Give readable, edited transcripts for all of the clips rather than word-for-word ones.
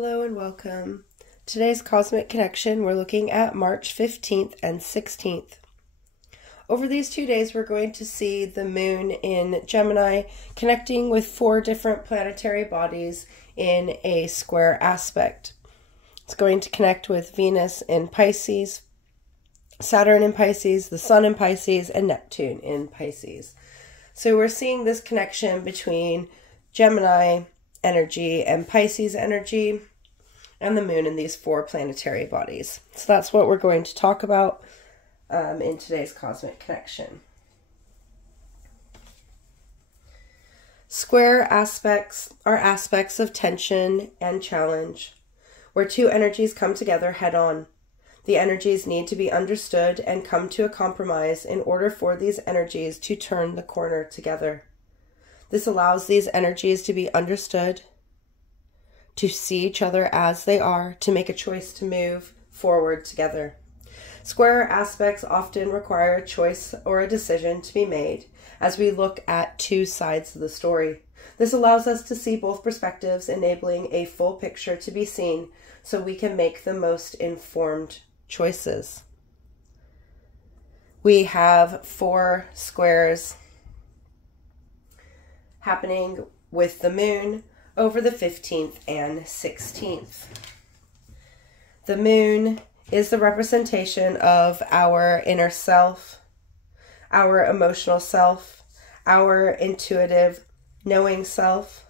Hello and welcome. Today's Cosmic Connection, we're looking at March 15th and 16th. Over these 2 days, we're going to see the moon in Gemini connecting with 4 different planetary bodies in a square aspect. It's going to connect with Venus in Pisces, Saturn in Pisces, the Sun in Pisces, and Neptune in Pisces. So we're seeing this connection between Gemini energy and Pisces energy and the moon in these 4 planetary bodies. So that's what we're going to talk about in today's Cosmic Connection. Square aspects are aspects of tension and challenge, where 2 energies come together head-on. The energies need to be understood and come to a compromise in order for these energies to turn the corner together. This allows these energies to be understood, to see each other as they are, to make a choice to move forward together. Square aspects often require a choice or a decision to be made as we look at 2 sides of the story. This allows us to see both perspectives, enabling a full picture to be seen so we can make the most informed choices. We have 4 squares happening with the moon over the 15th and 16th. The moon is the representation of our inner self, our emotional self, our intuitive knowing self.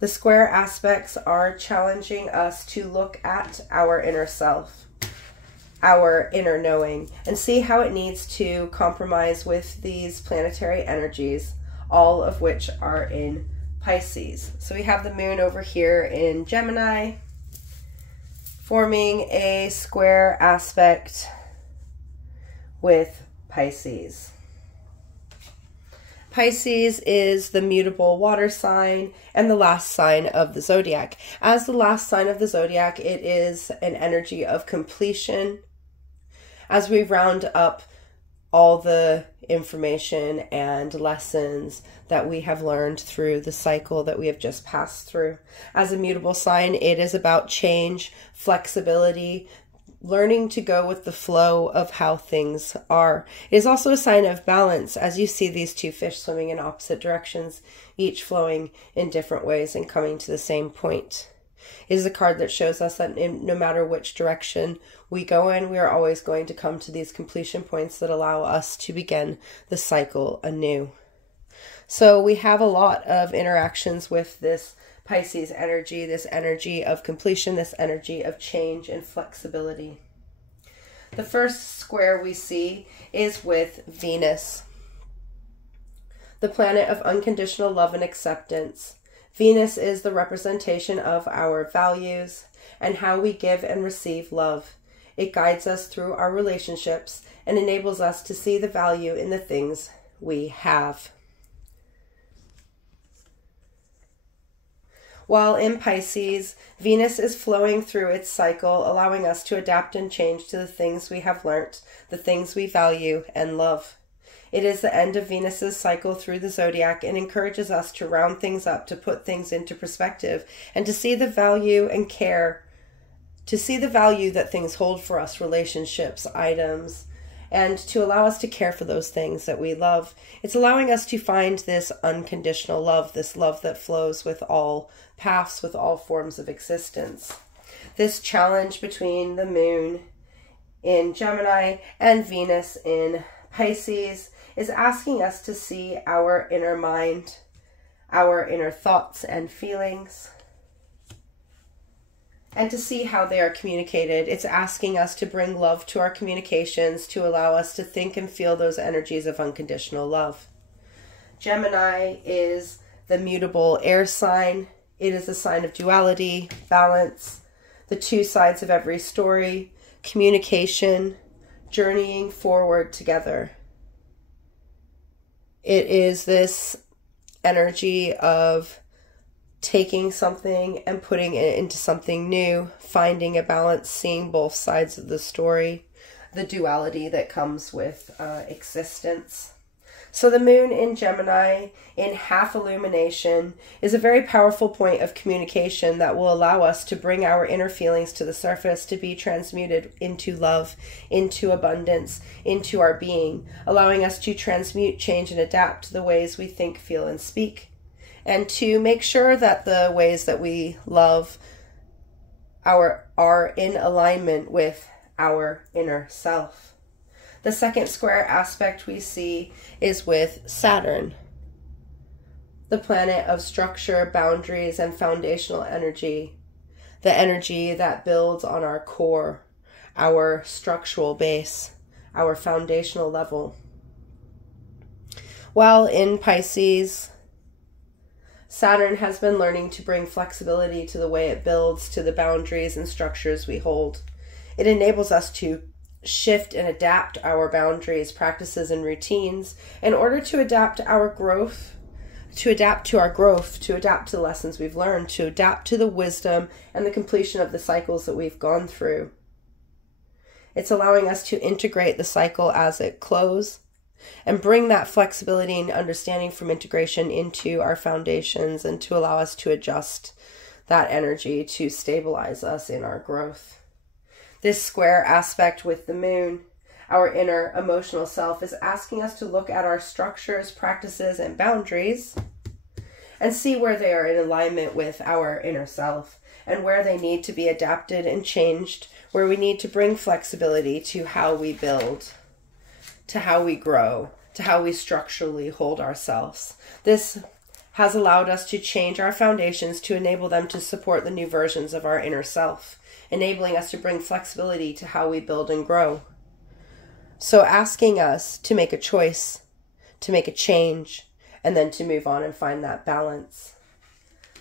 The square aspects are challenging us to look at our inner self, our inner knowing, and see how it needs to compromise with these planetary energies, all of which are in Pisces. So we have the moon over here in Gemini, forming a square aspect with Pisces. Pisces is the mutable water sign and the last sign of the zodiac. As the last sign of the zodiac, it is an energy of completion. As we round up all the information and lessons that we have learned through the cycle that we have just passed through. As a mutable sign, it is about change, flexibility, learning to go with the flow of how things are. It is also a sign of balance, as you see these 2 fish swimming in opposite directions, each flowing in different ways and coming to the same point. It is a card that shows us that no matter which direction we go in, we are always going to come to these completion points that allow us to begin the cycle anew. So we have a lot of interactions with this Pisces energy, this energy of completion, this energy of change and flexibility. The first square we see is with Venus, the planet of unconditional love and acceptance. Venus is the representation of our values and how we give and receive love. It guides us through our relationships and enables us to see the value in the things we have. While in Pisces, Venus is flowing through its cycle, allowing us to adapt and change to the things we have learnt, the things we value and love. It is the end of Venus's cycle through the zodiac and encourages us to round things up, to put things into perspective, and to see the value and care, to see the value that things hold for us, relationships, items, and to allow us to care for those things that we love. It's allowing us to find this unconditional love, this love that flows with all paths, with all forms of existence. This challenge between the moon in Gemini and Venus in Pisces is asking us to see our inner mind, our inner thoughts and feelings, and to see how they are communicated. It's asking us to bring love to our communications, to allow us to think and feel those energies of unconditional love. Gemini is the mutable air sign. It is a sign of duality, balance, the 2 sides of every story, communication, journeying forward together. It is this energy of taking something and putting it into something new, finding a balance, seeing both sides of the story, the duality that comes with existence. So the moon in Gemini in half illumination is a very powerful point of communication that will allow us to bring our inner feelings to the surface, to be transmuted into love, into abundance, into our being, allowing us to transmute, change, and adapt to the ways we think, feel, and speak, and to make sure that the ways that we love are in alignment with our inner self. The second square aspect we see is with Saturn, the planet of structure, boundaries, and foundational energy, the energy that builds on our core, our structural base, our foundational level. While in Pisces, Saturn has been learning to bring flexibility to the way it builds, to the boundaries and structures we hold. It enables us to shift and adapt our boundaries, practices, and routines in order to adapt our growth, to adapt to our growth, to adapt to the lessons we've learned, to adapt to the wisdom and the completion of the cycles that we've gone through. It's allowing us to integrate the cycle as it closes and bring that flexibility and understanding from integration into our foundations, and to allow us to adjust that energy to stabilize us in our growth. This square aspect with the moon, our inner emotional self, is asking us to look at our structures, practices, and boundaries and see where they are in alignment with our inner self, and where they need to be adapted and changed, where we need to bring flexibility to how we build, to how we grow, to how we structurally hold ourselves. This has allowed us to change our foundations to enable them to support the new versions of our inner self, enabling us to bring flexibility to how we build and grow. So asking us to make a choice, to make a change, and then to move on and find that balance.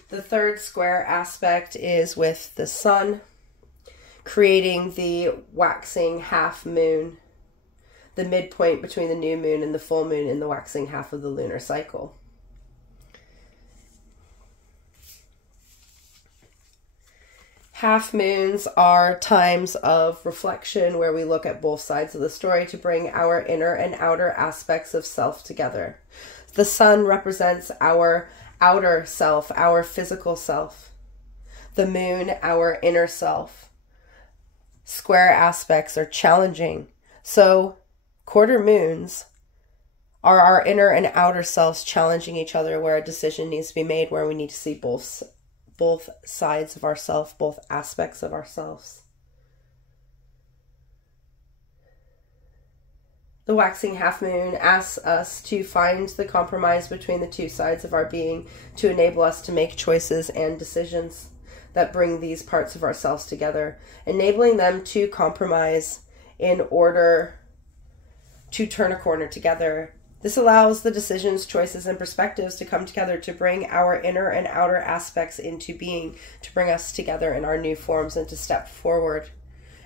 The third square aspect is with the sun, creating the waxing half moon, the midpoint between the new moon and the full moon in the waxing half of the lunar cycle. Half moons are times of reflection where we look at both sides of the story to bring our inner and outer aspects of self together. The sun represents our outer self, our physical self. The moon, our inner self. Square aspects are challenging. So quarter moons are our inner and outer selves challenging each other, where a decision needs to be made, where we need to see both sides of ourselves, both aspects of ourselves. The waxing half moon asks us to find the compromise between the two sides of our being to enable us to make choices and decisions that bring these parts of ourselves together, enabling them to compromise in order to turn a corner together. This allows the decisions, choices, and perspectives to come together to bring our inner and outer aspects into being, to bring us together in our new forms, and to step forward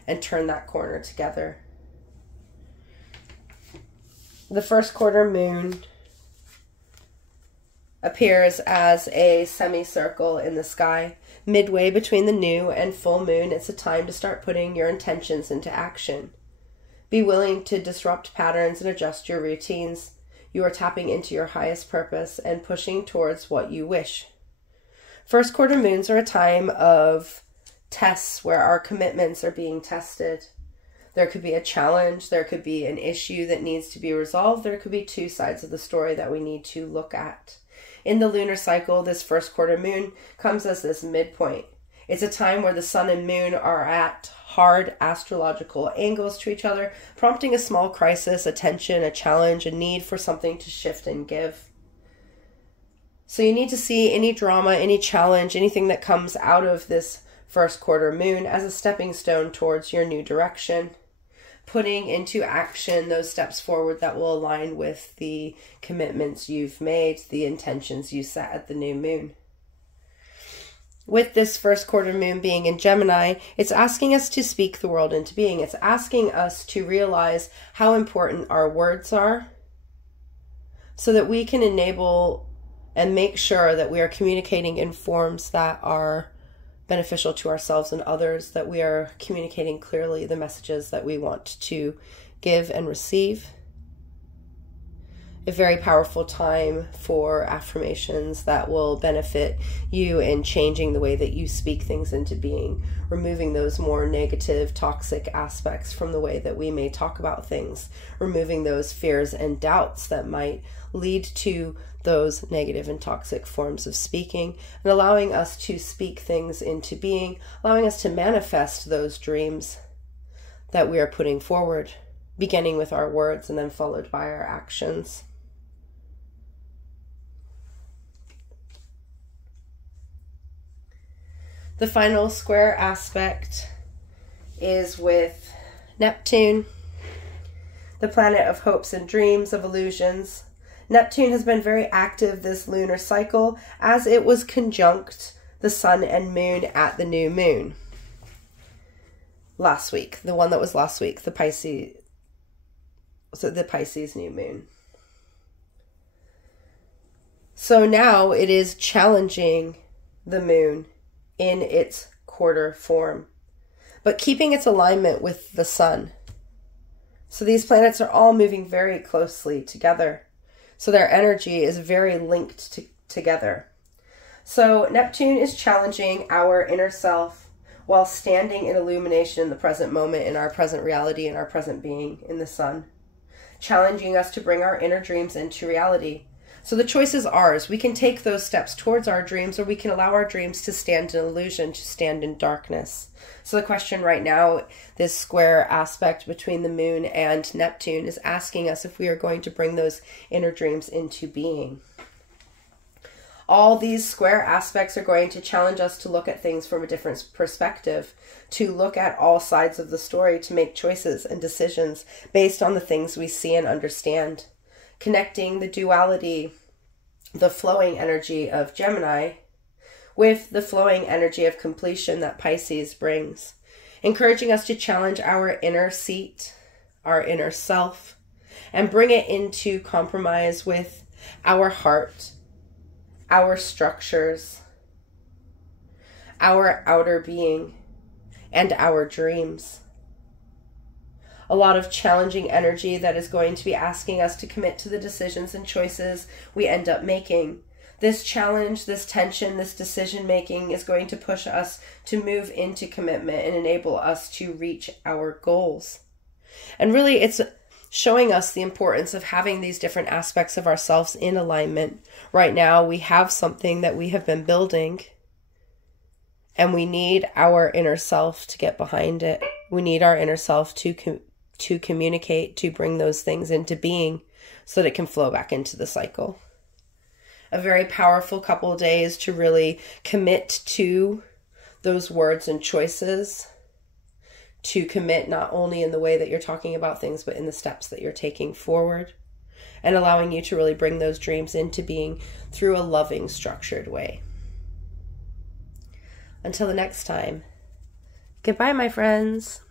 and turn that corner together. The first quarter moon appears as a semicircle in the sky. Midway between the new and full moon, it's a time to start putting your intentions into action. Be willing to disrupt patterns and adjust your routines. You are tapping into your highest purpose and pushing towards what you wish. First quarter moons are a time of tests where our commitments are being tested. There could be a challenge, there could be an issue that needs to be resolved, there could be two sides of the story that we need to look at. In the lunar cycle, this first quarter moon comes as this midpoint. It's a time where the sun and moon are at hard astrological angles to each other, prompting a small crisis, a tension, a challenge, a need for something to shift and give. So you need to see any drama, any challenge, anything that comes out of this first quarter moon as a stepping stone towards your new direction, putting into action those steps forward that will align with the commitments you've made, the intentions you set at the new moon. With this first quarter moon being in Gemini, it's asking us to speak the world into being. It's asking us to realize how important our words are so that we can enable and make sure that we are communicating in forms that are beneficial to ourselves and others, that we are communicating clearly the messages that we want to give and receive. a very powerful time for affirmations that will benefit you in changing the way that you speak things into being, removing those more negative, toxic aspects from the way that we may talk about things, removing those fears and doubts that might lead to those negative and toxic forms of speaking, and allowing us to speak things into being, allowing us to manifest those dreams that we are putting forward, beginning with our words and then followed by our actions. The final square aspect is with Neptune, the planet of hopes and dreams, of illusions. Neptune has been very active this lunar cycle as it was conjunct the sun and moon at the new moon last week. The one that was last week, the Pisces new moon. So now it is challenging the moon in its quarter form, but keeping its alignment with the sun. So these planets are all moving very closely together. So their energy is very linked together. So Neptune is challenging our inner self while standing in illumination in the present moment, in our present reality, in our present being, in the sun. Challenging us to bring our inner dreams into reality. So the choice is ours. We can take those steps towards our dreams, or we can allow our dreams to stand in illusion, to stand in darkness. So the question right now, this square aspect between the moon and Neptune, is asking us if we are going to bring those inner dreams into being. All these square aspects are going to challenge us to look at things from a different perspective, to look at all sides of the story, to make choices and decisions based on the things we see and understand. Connecting the duality, the flowing energy of Gemini with the flowing energy of completion that Pisces brings, encouraging us to challenge our inner seat, our inner self, and bring it into compromise with our heart, our structures, our outer being, and our dreams. A lot of challenging energy that is going to be asking us to commit to the decisions and choices we end up making. This challenge, this tension, this decision making is going to push us to move into commitment and enable us to reach our goals. And really, it's showing us the importance of having these different aspects of ourselves in alignment. Right now, we have something that we have been building, and we need our inner self to get behind it. We need our inner self to communicate, to bring those things into being so that it can flow back into the cycle. A very powerful couple of days to really commit to those words and choices, to commit not only in the way that you're talking about things, but in the steps that you're taking forward, and allowing you to really bring those dreams into being through a loving, structured way. Until the next time, goodbye, my friends.